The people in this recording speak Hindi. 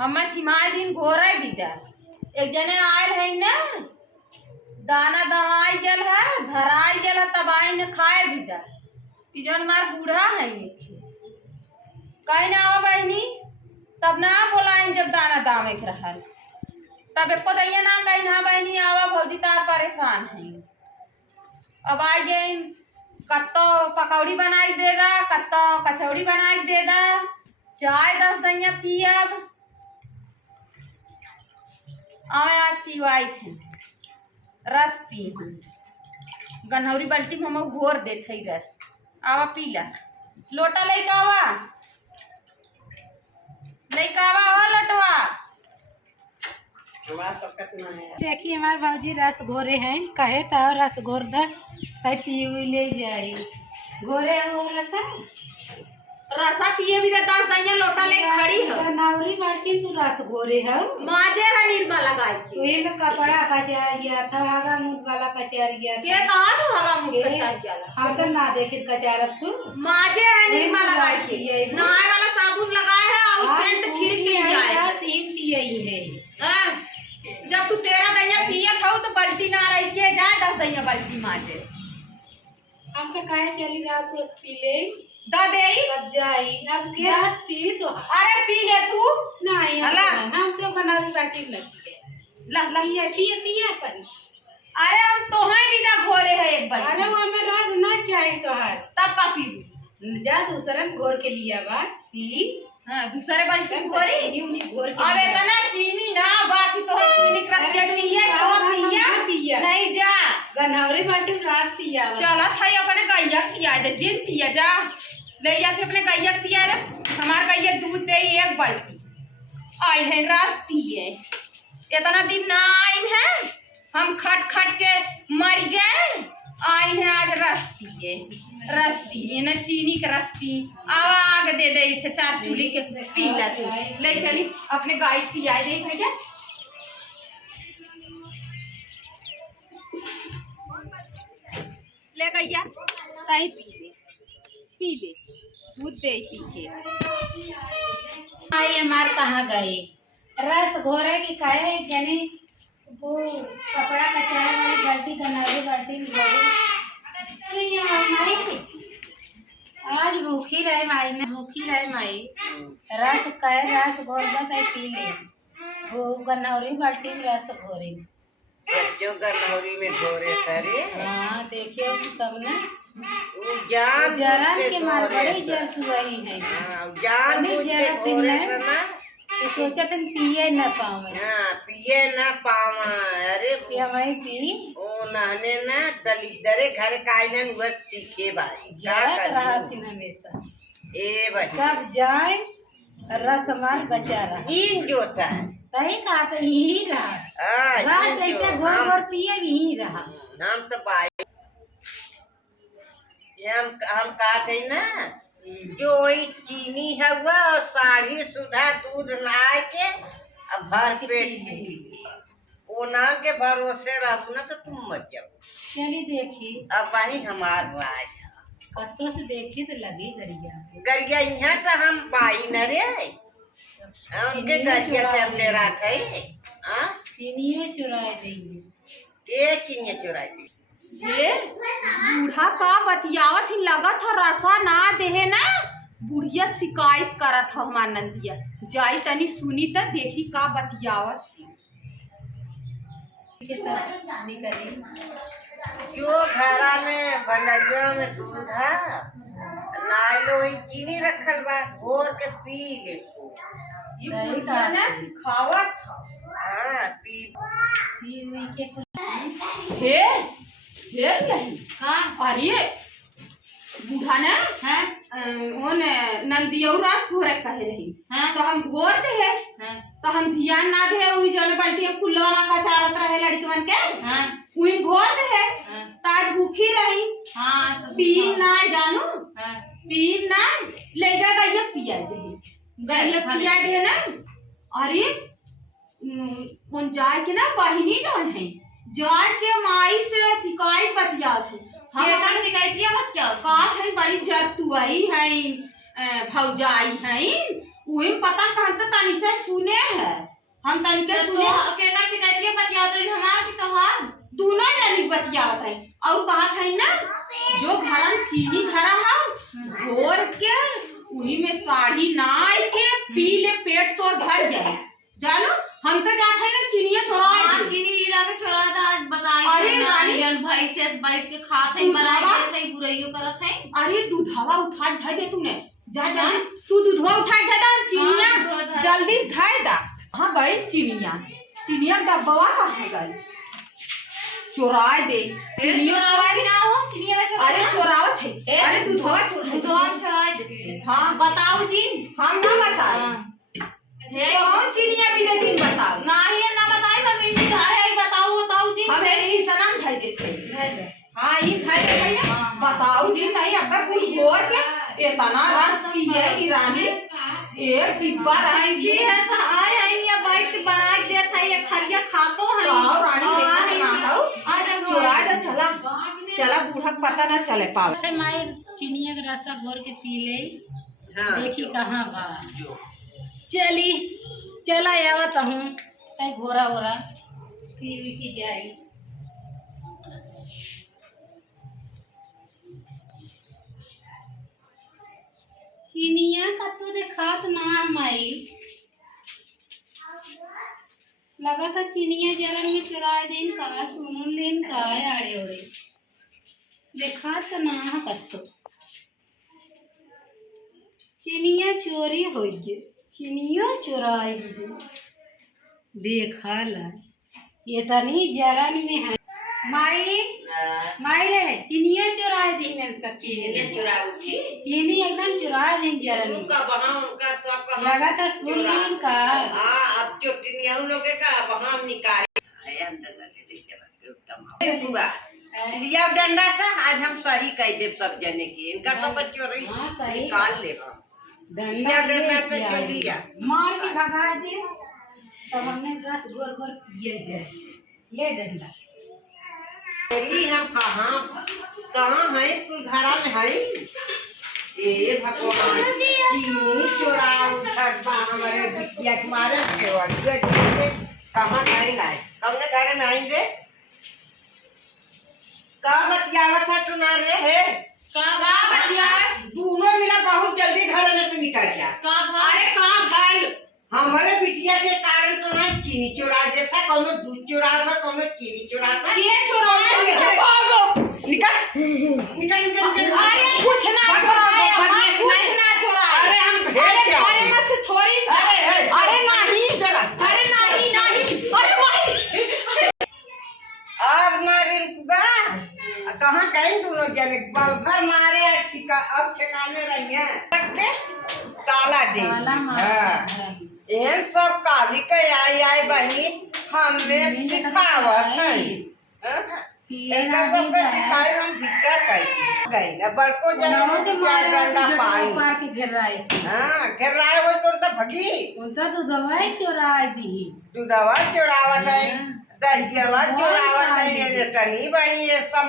हमें थिमाई दिन घोरे बिदा एक जने आयल है ना दाना दवाई गल है धराई गल है तबाई ने खाए बिदा जन मार बूढ़ा है कहीं ना आवा बहनी तब ना बोलाइन जब दाना दामे के रहल तब एको दैया ना कहीं ना बहनी आवा भौजी तार परेशान है। अब आई गई कत्तो पकौड़ी बनाई दे दा कत्तो कचौड़ी बनाई दे दा चाय 10 दैया पियब आज पीवाई थी रस पी गन्हौरी बाल्टी में हम घोर देते रस आवा पीला लोटा लेके आवा हो लोटवा। देखिए हमारे भाजी रस घोरे हैं कहे तो रस घोर द पी ले जाए घोरे हो रसा पिए भी 10 दैया लोटा ले खड़ी है नौरी बाल्टी तू रस घोरे है माजे है निर्मा लगाई वही में कपड़ा कचारिया था हगा मुंह वाला कचारिया के कहा तो हगा मुंह कचारिया हम तो ना देखे कचारत तू माजे है निर्मा लगाई के नहाए वाला साबुन लगाए है और सेंट छिड़क के जाए सीन पिए ही है जब तू 13 दैया पिए खाओ तो बाल्टी ना रही के जा 10 दैया बाल्टी माजे हम तो कहे चली रस पी ले दा दे अब जाई अब के रस पी तो अरे पी ले तू नहीं हम तो कनारी बाटी लगी है ला ये पिए अपन अरे हम तो हैं बिना घोरे है एक बार अरे वो हमें रस ना चाहिए तो हर तब का पी जा दूसरा में घोर के लिया बा पी हां दूसरे बाल्टी घोरी उन्हीं घोर के अब इतना चीनी ना बाकी तो चीनी क्रश के पिए नहीं जा गन्हौरी बाटी रस पिया चला था अपने गैया पिया दे जिन पिया जा ले जा अपने गैया पिया रे हमार गैया दूध दे एक बाल्टी आई है रस पिए इतना दिन ना आइन है हम खट खट के मर गए आइन है आज रस पिए ना चीनी का रस पी आवा आगे दे दे थे 4 चूली के पी ला तू ले चली अपने गाय पिया दे भैया ले गैया ताई पी ले दूध दे पी के आई हमार कहाँ गए रस घोरे की खाए जने वो कपड़ा कचाए वाली बाल्टी गन्हौरी बाल्टी आज भूखी रहे माई ने भूखी रहे माई रस कहे रस घोर दे पी ले वो गन्हौरी बाल्टी में रस घोरे बच्चों गन्हौरी में घोरे करे हाँ देखिए तब ना जान जरा के मार बड़े जर सुई है जान तो सोचा तुम पिए न पावे पिए न पावा अरे हमारी पी ओ नहने ना दलिदरे घर काइलन वह सीखे भाई जात रहा थी हमेशा ए बच्चा सब जाए रस हमार बचा रहा इन जोता है सही कहा तो यही रहा रस ऐसे घोर घोर पिए भी ही रहा हम तो पाए हम कहते ना जो चीनी है और साढ़ी सुधा दूध ला के अब भर पेट ओना के भरोसे रहू ना तो तुम मत जाओ चली देखी अब वही हमार राज कत्तो से देखी तो लगी गरिया यहाँ से हम पाई न रे उनके गरिया से हमने रखे चीनिए चुराए देंगे ये चीनिया चुराई दी ये बूढ़ा का बतियावत ही लगत है रसा ना देहे ना बुढ़िया शिकायत करत है हमार नंदिया जाई तनी सुनी त देखी का बतियावत जो घरा में भंडरिया में दूध है नाइलो वही चीनी रखल बा घोर के पी ले ये बुढ़िया ना सिखावत पी हुई के हे नहीं हाँ अरे बूढ़ा ना हाँ वो नंदिया रस घोरे कहे रही हाँ तो हम घोर दे है हाँ तो हम ध्यान ना दे वही जल बाल्टी में कुल्ला वाला कचारत रहे लड़की बन के हाँ वही घोर दे है हाँ ताज भूखी रही हाँ तो पी ना जानू हाँ पी ना ले जा गैया पिया दे ना अरे कौन जाए के ना बहिनी जौन है जाए के माई से शिकायत बतियात है हम शिकायतिया मत क्या बात है बड़ी जब तू आई है भौजाई है वही पता कहते तनी से सुने हम तनिके सुने केकर शिकायत के बतिया तो हमार से तोहार दोनों जनी बतियावत है और कहा था ना जो घर में चीनी धरा है घोर के वही में साड़ी नाई के पी ले पेट तोर भर जाए जानो हम तो जाते हैं ना चीनिया चोराए चीनी इला के चोरा था आज बताई अरे रानी जन भाई से बैठ के खात है बनाई देत है बुराइयो करत है अरे दूधवा उठा धर दे तूने जा जा तू दूधवा उठा धर दा चीनिया जल्दी धर दा हां गई चीनिया डब्बा कहां गई चोराए दे चीनिया चोराए ना हो चीनिया में चोरा अरे चोरावत है अरे दूधवा चोराए दे हां बताओ जी हम ना बताए कौन चीनिया भी नहीं दिन बताओ नहीं है ना बताई मम्मी जी घर है बताओ जी हमें ई सनम धर देते हां ई धर दे ना बताओ जी नहीं अब तक कोई घोर के इतना रस पिए की रानी एक डिब्बा ऐसी रही है सहाय है या बैठ के बना देत है ये खरिया खातो है और रानी लेके ना आओ आज चुरा दे चला चला बूढ़ा पता ना चले पावे माई चीनिया के रसा घोर के पी ले देखी कहाँ बा चली चला आवत हूँ कहीं घोरा वोरा पी की जाई चीनिया कतो देखात ना माई लगा था चीनिया जरन में चुराए दिन का सुन लेन का आड़े ओड़े देखात ना कतो चीनिया चोरी हो गए चीनिया चुराई देखा ला ये तनी जरन में है माई माई ले चीनिया चुराए दी में चीनी एकदम चुराए दी जरन में उनका वहाँ उनका सब का लगा था सुन लेन का हाँ अब चोटिनिया लोगे का वहाँ हम निकाले अंदर लगे देखिए हुआ लिया डंडा था आज हम सही कह दे सब जने की इनका तो बच्चों रही हाँ, सही। निकाल ले डंडा डंडा दे पे दिया जो दिया मार के भगा दे तो हमने रस गोर गोर पिए गए ले डंडा तेरी हम कहाँ है कुल घरा में है ए भगवान चीनी चोरा उठक बा हमारे बिटिया के मारे के कहाँ नहीं लाए कौने घरे में आएंगे का बतियावत है तू ना रे है का बतिया दोनों मिला बहुत जल्दी घर में से निकल जा अरे का भाई हमारे बिटिया के कारण तो ना चीनी चुरा देता कोनो दूध चुरा था कोनो चीनी चुरा था ये चुराए निकल निकल अरे कुछ ना चुराए कुछ ना चुराए अरे हम अरे मत थोड़ी अरे नहीं जरा अरे नहीं अरे भाई अब मारे कुबा कहाँ गए दोनों जने बल भर मारे टिका अब ठिकाने रही है ताला दे हाँ ये सब काली के आई बहनी हमें सिखावत नहीं इनका सब के सिखाए हम भिक्का गई ना बड़को जनों के चार डंडा पाई के घेर रहे हाँ घेर रहा हो तो भगी उनका तो दवाई चुराई दी दूधवा चोरावत है दहियावा चोरावत है ये तनी बड़ी ये सब